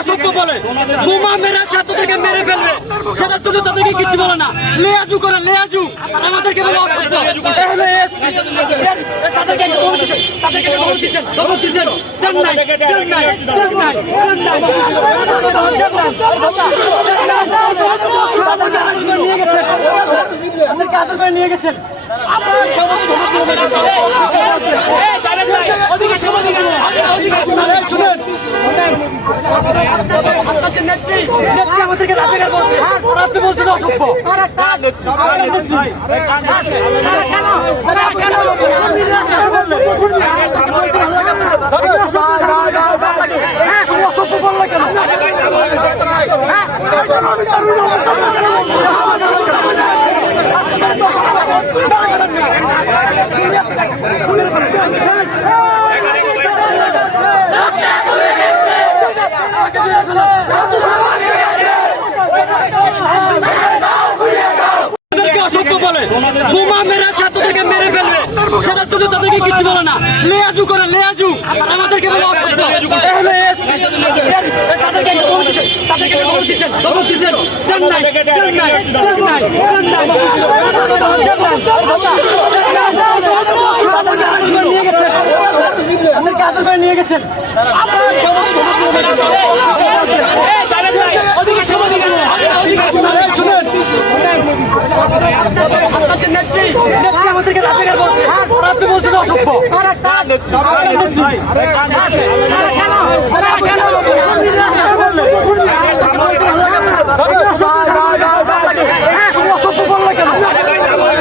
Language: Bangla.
অসভ্য বলে। বোমা মেরে ছাত্রদেরকে মেরে ফেলবে। সেটার জন্য তাদেরকে কিছু বলে না। লেয়াজু করে লেয়াজু আমাদেরকে বলে অসভ্য। এ হলো ASP নেত্রী আমাদেরকে রাজাকার বলছে আর আপনি বলছেন অসভ্য অসভ্য বলল কেন তাদেরকে অসভ্য বলে বোমা মেরে ছাত্রদেরকে মেরে ফেলবে। সেটার জন্য তাদেরকে কিছু বলে না, লেয়াজু করে, লেয়াজু। আমাদেরকে বলে এ হলো ASP আমাদেরকে রাজাকার বলছে আর আপনি বলছেন অসভ্য। অসভ্য বললে কেন পুলিশ